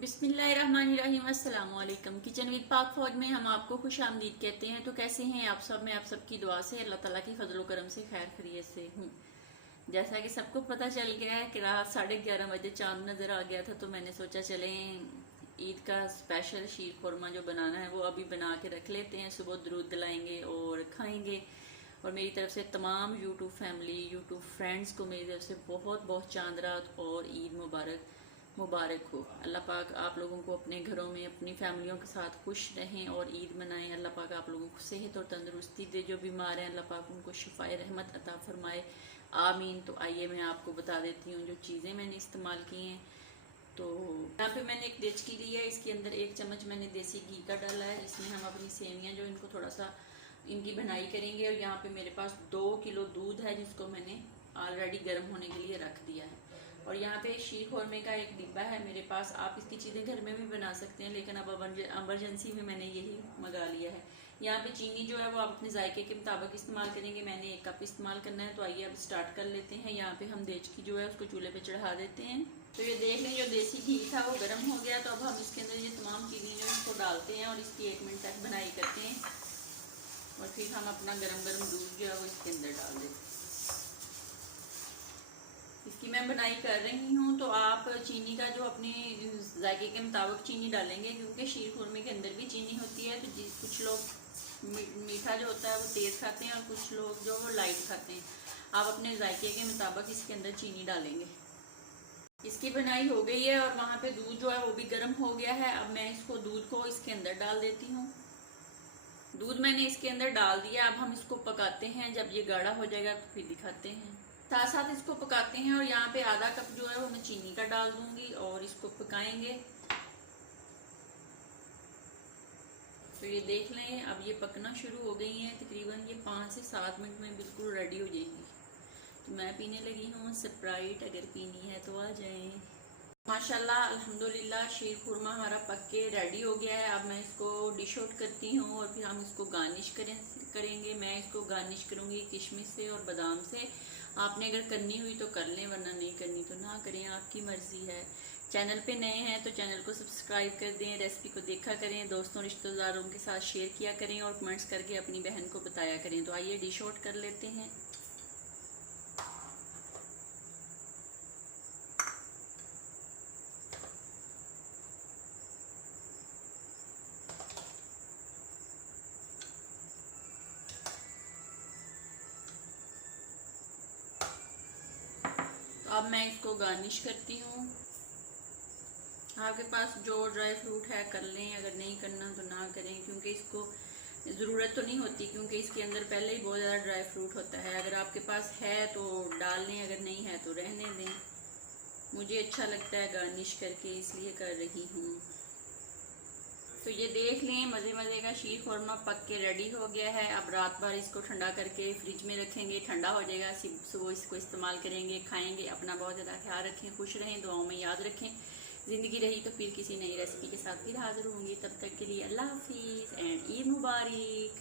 बिस्मिल्लाहिर्रहमानिर्रहीम। अस्सलाम वालेकुम। किचन विद पाक फौज में हम आपको खुश आमदीद कहते हैं। तो कैसे हैं आप सब? मैं आप सबकी दुआ से अल्लाह ताला की फजल करम से खैर खैरियत से हूँ। जैसा कि सबको पता चल गया है कि रात 11:30 बजे चांद नज़र आ गया था, तो मैंने सोचा चलें ईद का स्पेशल शीर खुरमा जो बनाना है वो अभी बना के रख लेते हैं। सुबह दरूद दिलाएंगे और खाएंगे। और मेरी तरफ से तमाम यूट्यूब फैमिली, यूट्यूब फ्रेंड्स को मेरी तरफ से बहुत बहुत चांद रात और ईद मुबारक हो। अल्लाह पाक आप लोगों को अपने घरों में अपनी फैमिलियों के साथ खुश रहें और ईद मनाएं। अल्लाह पाक आप लोगों को सेहत और तंदुरुस्ती दे। जो बीमार हैं अल्लाह पाक उनको शिफाए रहमत अता फरमाए, आमीन। तो आइए मैं आपको बता देती हूँ जो चीज़ें मैंने इस्तेमाल की हैं। तो यहाँ पे मैंने एक डेचकी ली है, इसके अंदर 1 चम्मच मैंने देसी घी का डाला है। इसमें हम अपनी सेवियाँ जो इनको थोड़ा सा इनकी बनाई करेंगे। और यहाँ पे मेरे पास 2 किलो दूध है जिसको मैंने ऑलरेडी गर्म होने के लिए रख दिया है। और यहाँ पे शीर खुरमे का एक डिब्बा है मेरे पास। आप इसकी चीज़ें घर में भी बना सकते हैं, लेकिन अब एमरजेंसी में मैंने यही मंगा लिया है। यहाँ पे चीनी जो है वो आप अपने जायके के मुताबिक इस्तेमाल करेंगे। मैंने 1 कप इस्तेमाल करना है। तो आइए अब स्टार्ट कर लेते हैं। यहाँ पे हम देचकी जो है उसको चूल्हे पे चढ़ा देते हैं। तो ये देख लें जो देसी घी था वो गर्म हो गया। तो अब हम इसके अंदर ये तमाम चीज़ें जो इसको डालते हैं और इसकी 1 मिनट तक बनाई करते हैं। और फिर हम अपना गरम गरम दूध जो है वो इसके अंदर डाल देते हैं। इसकी मैं बनाई कर रही हूँ। तो आप चीनी का जो अपने जायके के मुताबिक चीनी डालेंगे, क्योंकि शीर खुरमे के अंदर भी चीनी होती है। तो कुछ लोग मीठा जो होता है वो तेज़ खाते हैं और कुछ लोग जो वो लाइट खाते हैं। आप अपने जायके के मुताबिक इसके अंदर चीनी डालेंगे। इसकी बनाई हो गई है और वहाँ पे दूध जो है वो भी गर्म हो गया है। अब मैं इसको दूध को इसके अंदर डाल देती हूँ। दूध मैंने इसके अंदर डाल दिया। अब हम इसको पकाते हैं। जब ये गाढ़ा हो जाएगा तो फिर दिखाते हैं। साथ साथ इसको पकाते हैं। और यहाँ पे आधा कप जो है वो मैं चीनी का डाल दूंगी और इसको पकाएंगे। तो ये देख लें अब ये पकना शुरू हो गई हैं। तकरीबन ये 5 से 7 मिनट में बिल्कुल रेडी हो जाएंगी। तो मैं पीने लगी हूँ स्प्राइट। अगर पीनी है तो आ जाएं। माशाल्लाह अल्हम्दुलिल्लाह शीर खुरमा हमारा पक के रेडी हो गया है। अब मैं इसको डिश आउट करती हूँ और फिर हम इसको गार्निश करेंगे। मैं इसको गार्निश करूँगी किशमिश से और बादाम से। आपने अगर करनी हुई तो कर लें, वरना नहीं करनी तो ना करें, आपकी मर्जी है। चैनल पे नए हैं तो चैनल को सब्सक्राइब कर दें, रेसिपी को देखा करें, दोस्तों रिश्तेदारों के साथ शेयर किया करें और कमेंट्स करके अपनी बहन को बताया करें। तो आइए डिश आउट कर लेते हैं। तो अब मैं इसको गार्निश करती हूँ। आपके पास जो ड्राई फ्रूट है कर लें, अगर नहीं करना तो ना करें, क्योंकि इसको ज़रूरत तो नहीं होती, क्योंकि इसके अंदर पहले ही बहुत ज़्यादा ड्राई फ्रूट होता है। अगर आपके पास है तो डाल लें, अगर नहीं है तो रहने दें। मुझे अच्छा लगता है गार्निश करके, इसलिए कर रही हूँ। तो ये देख लें मज़े मज़े का शीर खुरमा पक के रेडी हो गया है। अब रात भर इसको ठंडा करके फ्रिज में रखेंगे, ठंडा हो जाएगा, सुबह इसको इस्तेमाल करेंगे, खाएंगे। अपना बहुत ज़्यादा ख्याल रखें, खुश रहें, दुआओं में याद रखें। ज़िंदगी रही तो फिर किसी नई रेसिपी के साथ फिर हाजिर होंगी। तब तक के लिए अल्लाह हाफिज़ एंड ईद मुबारक।